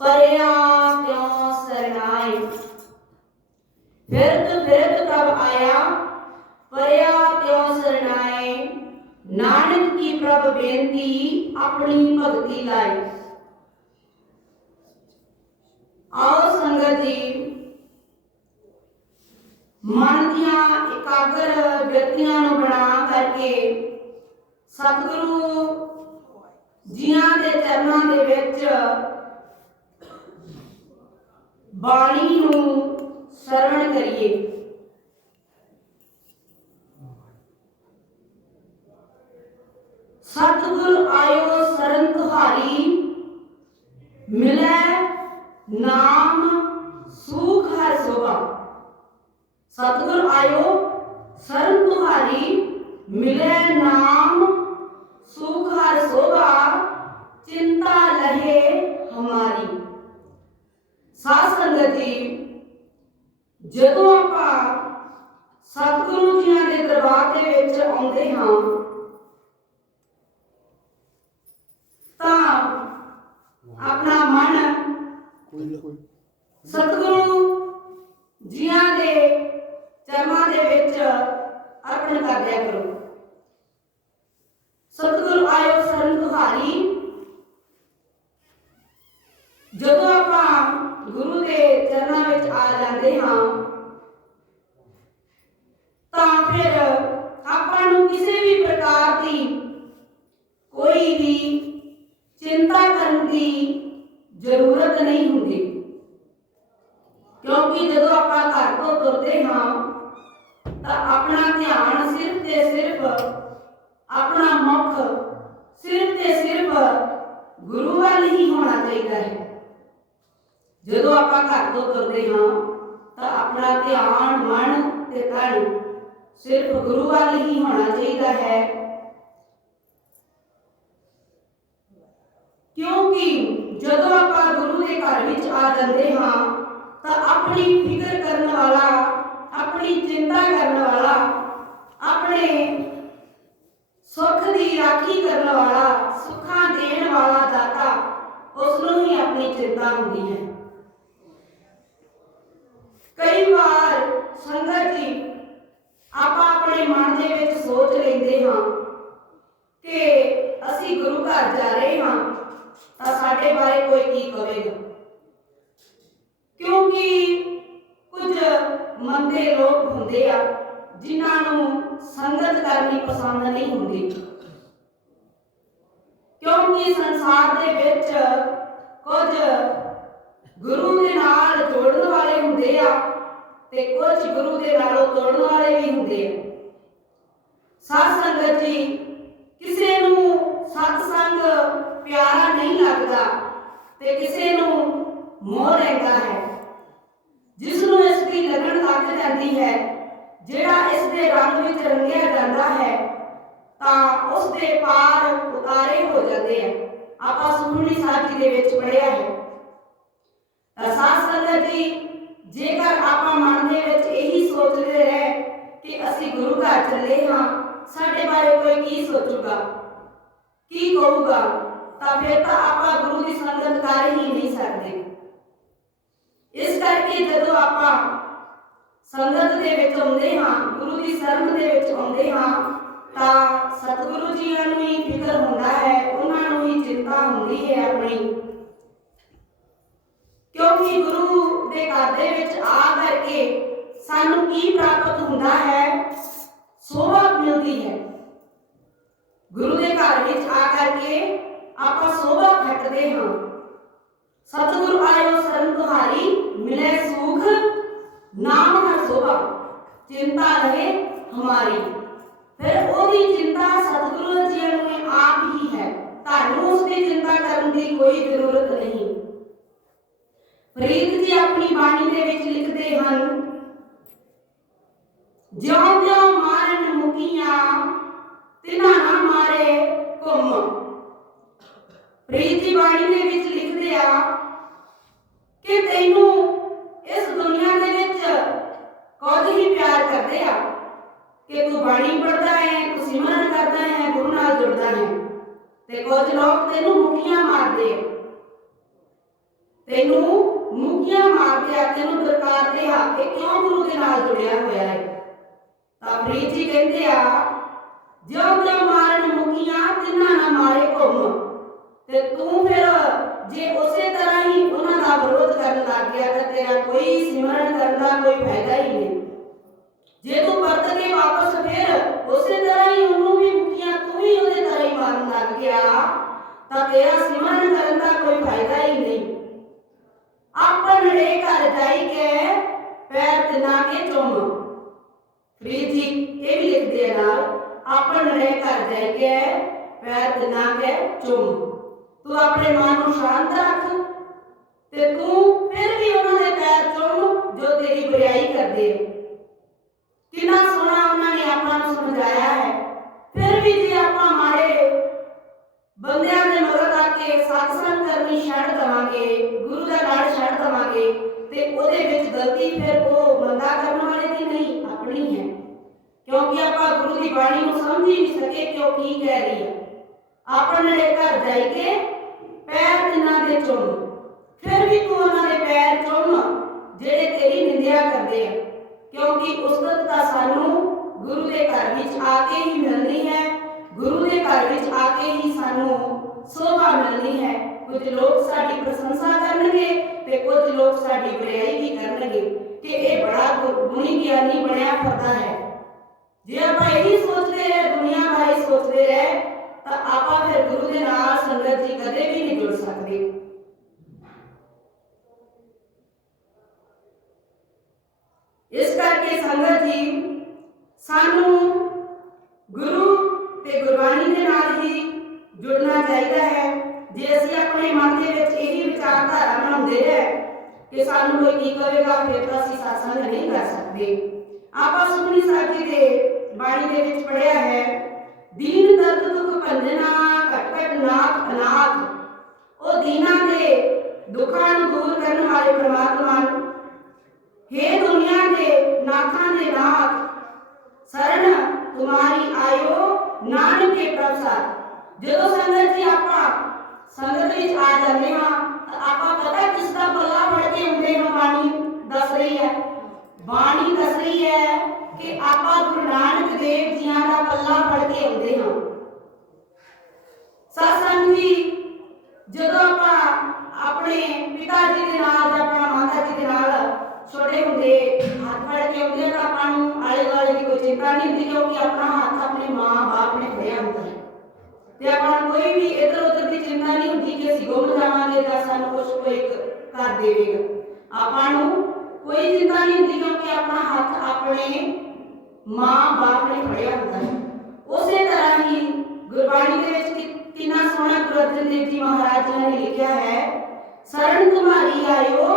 ਪਰਿਆ ਕਿਉ ਸਰਨਾਏ ਫਿਰਤ ਫਿਰਤ ਪ੍ਰਭ ਆਇਆ, ਪਰਿਆ ਕਿਉ ਸਰਨਾਏ ਨਾਨਕ ਕੀ ਪ੍ਰਭ ਬੇਨਤੀ, ਆਪਣੀ ਭਗਤੀ ਲਾਏ। ਆਓ ਸੰਗਤ ਜੀ, ਮਨ ਦੀਆਂ ਇਕਾਗਰ ਵਿਅਕਤੀਆਂ ਨੂੰ ਬਣਾ ਕਰਕੇ ਸਤਿਗੁਰੂ ਜੀਆਂ ਦੇ ਚਰਨਾਂ ਦੇ ਵਿੱਚ વાણીનું शरण करिए। सतगुर आयो शरण तुहारी मिले नाम सुख है शोभा। सतगुर आयो शरण तुहारी मिले नाम सुख है शोभा, चिंता लहे हमारी। ਹਮਾਰੀ ਸਾਧ ਸੰਗਤ ਜੀ ਜਦੋਂ ਆਪਾਂ ਸਤਿਗੁਰੂ ਜੀਆਂ ਦੇ ਦਰਬਾਰ ਦੇ ਵਿੱਚ ਆਉਂਦੇ ਹਾਂ ਤਾਂ ਆਪਣਾ ਮਨ ਸਤਿਗੁਰੂ ਜੀਆਂ ਦੇ ਚਰਨਾਂ ਦੇ ਵਿੱਚ ਅਰਪਣ ਕਰ ਦਿਆ ਕਰੋ की ज़रूरत नहीं होंगी। क्योंकि जो अपना घर तो तुरते हाँ तो अपना ध्यान सिर्फ़ से सिर्फ़ अपना मुख सिर्फ़ से सिर्फ़ गुरु वाल ही होना चाहिए। है जो आप घर तो तुरते हाँ तो अपना ध्यान, मन तन सिर्फ़ गुरु वाल ही होना चाहिए। है ਕਿਉਂਕਿ ਜਦੋਂ ਆਪਾਂ ਗੁਰੂ ਦੇ ਘਰ ਵਿੱਚ ਆ ਜਾਂਦੇ ਹਾਂ, ਤਾਂ ਆਪਣੀ ਫਿਕਰ ਕਰਨ ਵਾਲਾ, ਆਪਣੀ ਚਿੰਤਾ ਕਰਨ ਵਾਲਾ, ਆਪਣੇ ਸੁੱਖ ਦੀ ਰਾਖੀ ਕਰਨ ਵਾਲਾ, ਸੁੱਖਾਂ ਦੇਣ ਵਾਲਾ ਦਾਤਾ ਉਸ ਨੂੰ ਹੀ ਆਪਣੀ ਚਿੰਤਾ ਹੁੰਦੀ ਹੈ। ਕਈ ਵਾਰ ਸੰਗਤ ਜੀ, ਆਪਾਂ ਆਪਣੇ ਮਨ ਦੇ ਵਿੱਚ ਸੋਚ ਲੈਂਦੇ ਹਾਂ ਕਿ ਅਸੀਂ ਗੁਰੂ ਘਰ ਜਾ ਰਹੇ ਹਾਂ। ਤਾਂ ਸਾਡੇ ਬਾਰੇ ਕੋਈ ਕੀ ਕਹੇਗਾ ਕਿਉਂਕਿ ਕੁਝ ਮੰਦੇ ਲੋਕ ਹੁੰਦੇ ਆ, ਜਿਨ੍ਹਾਂ ਨੂੰ ਸੰਗਤ ਕਰਨੀ ਪਸੰਦ ਨਹੀਂ ਹੁੰਦੀ। ਕਿਉਂਕਿ ਸੰਸਾਰ ਦੇ ਵਿੱਚ ਕੁਝ ਗੁਰੂ ਦੇ ਨਾਲ ਜੋੜਨ ਵਾਲੇ ਹੁੰਦੇ ਆ ਤੇ ਕੁਝ ਗੁਰੂ ਦੇ ਨਾਲੋਂ ਤੋੜਨ ਵਾਲੇ ਵੀ ਹੁੰਦੇ ਆ। ਸਾਧ ਸੰਗਤ ਜੀ, ਕਿਸੇ ਨੂੰ ਸਤਸੰਗ ਪਿਆਰਾ ਨਹੀਂ ਲੱਗਦਾ ਤੇ ਕਿਸੇ ਨੂੰ ਮੋਹ ਰਹਿੰਦਾ ਹੈ। ਜਿਸ ਨੂੰ ਇਸ ਦੀ ਲਗਨ ਲੱਗ ਜਾਂਦੀ ਹੈ, ਜਿਹੜਾ ਇਸ ਦੇ ਰੰਗ ਵਿੱਚ ਰੰਗਿਆ ਜਾਂਦਾ ਹੈ, ਤਾਂ ਉਸ ਦੇ ਪਾਰ ਉਤਾਰੇ ਹੋ ਜਾਂਦੇ ਆ। ਆਪਾਂ ਸੁਖਮਨੀ ਸਾਹਿਬ ਜੀ ਦੇ ਵਿੱਚ ਪੜਿਆ ਹੈ। ਤਾਂ ਸਾਧ ਸੰਗਤ ਜੀ, ਜੇਕਰ ਆਪਾਂ ਮਨ ਦੇ ਵਿੱਚ ਇਹੀ ਸੋਚਦੇ ਰਹੇ ਕਿ ਅਸੀਂ ਗੁਰੂ ਘਰ ਚੱਲੇ ਹਾਂ, ਸਾਡੇ ਬਾਰੇ ਕੋਈ ਕੀ ਸੋਚੂਗਾ? ਕੀ ਕਹੂਗਾ? ਤਾਂ ਫਿਰ ਤਾਂ ਆਪਾਂ ਗੁਰੂ ਦੀ ਸੰਗਤ ਕਰ ਹੀ ਨਹੀਂ ਸਕਦੇ। ਇਸ ਕਰਕੇ ਜਦੋਂ ਆਪਾਂ ਸੰਗਤ ਦੇ ਵਿੱਚ ਆਉਂਦੇ ਹਾਂ, ਗੁਰੂ ਦੀ ਸ਼ਰਨ ਦੇ ਵਿੱਚ ਆਉਂਦੇ ਹਾਂ, ਤਾਂ ਸਤਿਗੁਰੂ ਜੀ ਨੂੰ ਹੀ ਫਿਕਰ ਹੁੰਦਾ ਹੈ, ਉਹਨਾਂ ਨੂੰ ਹੀ ਚਿੰਤਾ ਹੁੰਦੀ ਹੈ ਆਪਣੀ। ਕਿਉਂਕਿ ਗੁਰੂ ਦੇ ਘਰ ਦੇ ਵਿੱਚ ਆ ਕਰਕੇ ਸਾਨੂੰ ਕੀ ਪ੍ਰਾਪਤ ਹੁੰਦਾ ਹੈ? ਸੋਭਾ ਮਿਲਦੀ ਹੈ। ਗੁਰੂ ਦੇ ਘਰ ਵਿੱਚ ਆ ਕਰਕੇ ਆਪਾਂ ਸੋਭਾ ਖੱਟਦੇ ਹਾਂ। ਸਤਿਗੁਰੂ ਆਇਓ ਸਰਨ ਤੁਹਾਰੀ ਮਿਲੇ ਸੁਖ, ਨਾਮ ਹਰ ਸੋਭਾ। ਚਿੰਤਾ ਰਹੇ ਹਮਾਰੀ। ਫਿਰ ਉਹਦੀ ਚਿੰਤਾ ਸਤਿਗੁਰੂ ਜੀ ਨੂੰ ਆਪ ਹੀ ਹੈ। ਤੁਹਾਨੂੰ ਉਸ ਦੀ ਚਿੰਤਾ ਕਰਨ ਦੀ ਕੋਈ ਜ਼ਰੂਰਤ ਨਹੀਂ। ਫਰੀਦ ਜੀ ਆਪਣੀ ਬਾਣੀ ਦੇ ਵਿੱਚ ਲਿਖਦੇ ਹਨ ਜਿਉਂ ਜਿਉਂ ਮਾਰਨ ਮੁਕੀਆਂ, ਤਿਨਾ ਨਾ ਮਾਰੇ ਘੁੰਮ। ਫਰੀਦ ਜੀ ਬਾਣੀ ਦੇ ਵਿੱਚ ਲਿਖਦੇ ਆ ਕਿ ਤੈਨੂੰ ਇਸ ਦੁਨੀਆ ਦੇ ਵਿੱਚ ਕੁਝ ਹੀ ਪਿਆਰ ਕਰਦੇ ਆ, ਕਿ ਤੂੰ ਬਾਣੀ ਪੜਦਾ ਹੈ, ਤੂੰ ਸਿਮਰਨ ਕਰਦਾ ਹੈ, ਗੁਰੂ ਨਾਲ ਜੁੜਦਾ ਹੈ, ਤੇ ਕੁਝ ਲੋਕ ਤੈਨੂੰ ਮੁਕੀਆਂ ਮਾਰਦੇ ਆ। ਤੈਨੂੰ ਮੁਕੀਆਂ ਮਾਰਦੇ ਆ, ਤੈਨੂੰ ਦਰਕਾਰਦੇ ਆ ਇਹ ਕਿਉਂ ਗੁਰੂ ਦੇ ਨਾਲ ਜੁੜਿਆ ਹੋਇਆ ਹੈ? ਤਾਂ ਫਰੀਦ ਜੀ ਕਹਿੰਦੇ ਆ ਜੋ ਜਿਉਂ ਮਾਰਨ ਮੁਕੀਆਂ ਤਿੰਨਾਂ ਨਾ ਮਾਰੇ ਘੁੰਮ। ਤੇ ਤੂੰ ਫਿਰ ਜੇ ਉਸੇ ਤਰ੍ਹਾਂ ਹੀ ਉਹਨਾਂ ਦਾ ਵਿਰੋਧ ਕਰਨ ਲੱਗ ਗਿਆ ਤਾਂ ਤੇਰਾ ਕੋਈ ਸਿਮਰਨ ਕਰਨ ਦਾ ਕੋਈ ਫਾਇਦਾ ਹੀ ਨਹੀਂ ਜੇ ਤੂੰ ਵਰਤ ਕੇ ਵਾਪਸ ਫਿਰ ਉਸੇ ਤਰ੍ਹਾਂ ਹੀ ਉਹਨੂੰ ਵੀ ਮੁਕੀਆਂ ਤੂੰ ਵੀ ਉਹਦੇ ਤਰ੍ਹਾਂ ਹੀ ਮਾਰਨ ਲੱਗ ਗਿਆ ਤਾਂ ਤੇਰਾ ਸਿਮਰਨ ਕਰਨ ਦਾ ਕੋਈ ਫਾਇਦਾ ਹੀ ਨਹੀਂ ਆਪਣੜੇ ਘਰ ਜਾਈ ਕੇ ਪੈਰ ਤਿਨਾ ਕੇ ਚੁੰਮ ਫਰੀਦ ਜੀ ਇਹ ਵੀ ਲਿਖਦੇ ਆ ਨਾਲ ਆਪਣੜੇ ਘਰ ਜਾਈ ਕੇ ਪੈਰ ਤਿਨਾ ਕੇ ਚੁੰਮ ਤੂੰ ਆਪਣੇ ਮਨ ਨੂੰ ਸ਼ਾਂਤ ਰੱਖ ਤੇ ਤੂੰ ਫਿਰ ਵੀ ਉਹਨਾਂ ਦੇ ਪੈਰ ਚੁੰਮ ਜੋ ਤੇਰੀ ਬੁਰਾਈ ਕਰਦੇ ਆ ਕਿੰਨਾ ਸੋਹਣਾ ਉਹਨਾਂ ਨੇ ਆਪਾਂ ਨੂੰ ਸਮਝਾਇਆ ਹੈ ਫਿਰ ਵੀ ਜੇ ਆਪਾਂ ਮਾਰੇ ਬੰਦਿਆਂ ਦੇ ਮਗਰ ਆ ਕੇ satsang ਕਰਨੀ ਛੱਡ ਦਵਾਂਗੇ ਗੁਰੂ ਦਾ ਲੜ ਛੱਡ ਦਵਾਂਗੇ ਤੇ ਉਹਦੇ ਵਿੱਚ ਗਲਤੀ ਫਿਰ ਉਹ ਬੰਦਾ ਕਰਨ ਵਾਲੇ ਦੀ ਨਹੀਂ ਆਪਣੀ ਹੈ ਕਿਉਂਕਿ ਆਪਾਂ ਗੁਰੂ ਦੀ ਬਾਣੀ ਨੂੰ ਸਮਝ ਹੀ ਨਹੀਂ ਸਕੇ ਕਿ ਉਹ ਕੀ ਕਹਿ ਰਹੀ ਹੈ ਆਪਣੇ ਘਰ ਜਾਈ ਕੇ ਪੈਰ ਤਿੰਨਾਂ ਦੇ ਚੁੰਮ ਫਿਰ ਵੀ ਤੂੰ ਉਹਨਾਂ ਦੇ ਪੈਰ ਚੁੰਮ ਜਿਹੜੇ ਤੇਰੀ ਨਿੰਦਿਆ ਕਰਦੇ ਆ ਕਿਉਂਕਿ ਉਸਤਤ ਤਾਂ ਸਾਨੂੰ ਗੁਰੂ ਦੇ ਘਰ ਵਿੱਚ ਆ ਕੇ ਹੀ ਮਿਲਣੀ ਹੈ ਗੁਰੂ ਦੇ ਘਰ ਵਿੱਚ ਆ ਕੇ ਹੀ ਸਾਨੂੰ ਸੋਭਾ ਮਿਲਣੀ ਹੈ ਕੁਝ ਲੋਕ ਸਾਡੀ ਪ੍ਰਸ਼ੰਸਾ ਕਰਨਗੇ ਤੇ ਕੁਝ ਲੋਕ ਸਾਡੀ ਬੁਰਾਈ ਵੀ ਕਰਨਗੇ ਕਿ ਇਹ ਬੜਾ ਗੁ- ਗੁਣੀ ਗਿਆਨੀ ਬਣਿਆ ਫਿਰਦਾ ਹੈ ਜੇ ਆਪਾਂ ਇਹੀ ਸੋਚਦੇ ਰਹੇ ਦੁਨੀਆ ਬਾਰੇ ਸੋਚਦੇ ਰਹੇ ਤਾਂ ਆਪਾਂ ਫਿਰ ਗੁਰੂ ਦੇ ਨਾਲ ਸੰਗਤ ਜੀ ਕਦੇ ਵੀ ਨਹੀਂ ਜੁੜ ਸਕਦੇ ਇਸ ਕਰਕੇ ਸੰਗਤ ਜੀ, ਸਾਨੂੰ ਗੁਰੂ ਤੇ ਗੁਰਬਾਣੀ ਦੇ ਨਾਲ ਹੀ ਜੁੜਨਾ ਚਾਹੀਦਾ ਹੈ। ਜੇ ਅਸੀਂ ਆਪਣੇ ਮਨ ਦੇ ਵਿੱਚ ਇਹੀ ਵਿਚਾਰਧਾਰਾ ਬਣਾਉਂਦੇ ਹੈ ਕਿ ਸਾਨੂੰ ਕੋਈ ਕੀ ਕਹੇਗਾ, ਫਿਰ ਤਾਂ ਅਸੀਂ satsang ਨਹੀਂ ਕਰ ਸਕਦੇ। ਆਪਾਂ ਸੁਖਨੀ ਸਾਹਿਬ ਜੀ ਦੇ ਬਾਣੀ ਦੇ ਵਿੱਚ ਪੜਿਆ ਹੈ, ਦੀਨ ਦਰਦ ਦੁਖ ਭੰਜਨਾ ਘਟ ਘਟ ਨਾਥ, ਅਨਾਥ। ਉਹ ਦੀਨਾਂ ਦੇ ਦੁੱਖਾਂ ਨੂੰ ਦੂਰ ਕਰਨ ਵਾਲੇ ਪ੍ਰਮਾਤਮਾ हे दुनिया के नाथा ने नाथ शरण तुम्हारी आयो ਨਾਨਕ ਕੇ ਪ੍ਰਸਾਦ ਜਦੋਂ ਸੰਗਤ ਜੀ ਆਪਾਂ ਸੰਗਤ ਵਿੱਚ ਆ ਜਾਂਦੇ ਹਾਂ ਤਾਂ ਆਪਾਂ ਪਤਾ ਕਿਸ ਦਾ ਪੱਲਾ ਫੜ ਕੇ ਆਉਂਦੇ ਹਾਂ ਬਾਣੀ ਦੱਸ ਰਹੀ ਹੈ ਬਾਣੀ ਦੱਸ ਰਹੀ ਹੈ ਕਿ ਆਪਾਂ ਗੁਰੂ ਨਾਨਕ ਦੇਵ ਜੀਆਂ ਦਾ ਪੱਲਾ ਪਿਤਾ ਜੀ ਦੇ ਨਾਲ ਜਾਂ ਆਪਣਾ ਮਾਤਾ ਜੀ ਦੇ ਨਾਲ ਛੋਟੇ ਹੁੰਦੇ ਹੱਥ ਫੜ ਕੇ ਆਉਂਦੇ ਆ ਤਾਂ ਆਪਾਂ ਨੂੰ ਆਲੇ ਦੁਆਲੇ ਦੀ ਕੋਈ ਚਿੰਤਾ ਨਹੀਂ ਹੁੰਦੀ ਕਿਉਂਕਿ ਆਪਣਾ ਹੱਥ ਆਪਣੇ ਮਾਂ-ਬਾਪ ਨੇ ਫੜਿਆ ਹੁੰਦਾ ਹੈ ਤੇ ਆਪਾਂ ਨੂੰ ਕੋਈ ਵੀ ਇੱਧਰ ਉੱਧਰ ਦੀ ਚਿੰਤਾ ਨਹੀਂ ਹੁੰਦੀ ਕਿ ਅਸੀਂ ਗੁੰਮ ਜਾਵਾਂਗੇ ਜਾਂ ਸਾਨੂੰ ਕੁਝ ਕੋਈ ਕਰ ਦੇਵੇਗਾ ਆਪਾਂ ਨੂੰ ਕੋਈ ਚਿੰਤਾ ਨਹੀਂ ਹੁੰਦੀ ਕਿਉਂਕਿ ਆਪਣਾ ਹੱਥ ਆਪਣੇ ਮਾਂ-ਬਾਪ ਨੇ ਫੜਿਆ ਹੁੰਦਾ ਹੈ ਉਸੇ ਤਰ੍ਹਾਂ ਹੀ ਗੁਰਬਾਣੀ ਦੇ ਵਿੱਚ ਕਿ- ਕਿੰਨਾ ਸੋਹਣਾ ਗੁਰੂ ਅਰਜਨ ਦੇਵ ਜੀ ਮਹਾਰਾਜ ਜੀ ਨੇ ਲਿਖਿਆ ਹੈ शरण कुमारी आयो,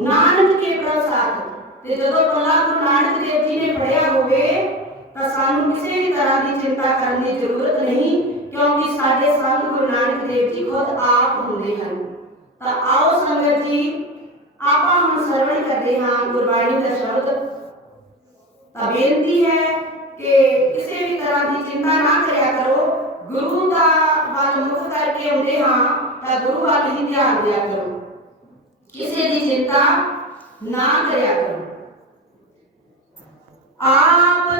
नानक के प्रसाद। ते जो तो જદો को नानक देव जी ने भया होवे तो सानु किसी भी तरह की चिंता करने की ज़रूरत नहीं, क्योंकि साडे सानु गुरु नानक देव जी खुद आप होंगे हैं तो आओ संगत जी, आपा हम शरण करते हैं गुरबाणी का शब्द। तो बेनती है कि किसी भी तरह की चिंता ना करया करो, गुरु का वाल मुख करके आते हाँ ਤਾਂ ਗੁਰੂ ਵੱਲ ਹੀ ਧਿਆਨ ਦਿਆ ਕਰੋ। ਕਿਸੇ ਦੀ ਚਿੰਤਾ ਨਾ ਕਰਿਆ ਕਰੋ। ਆਪ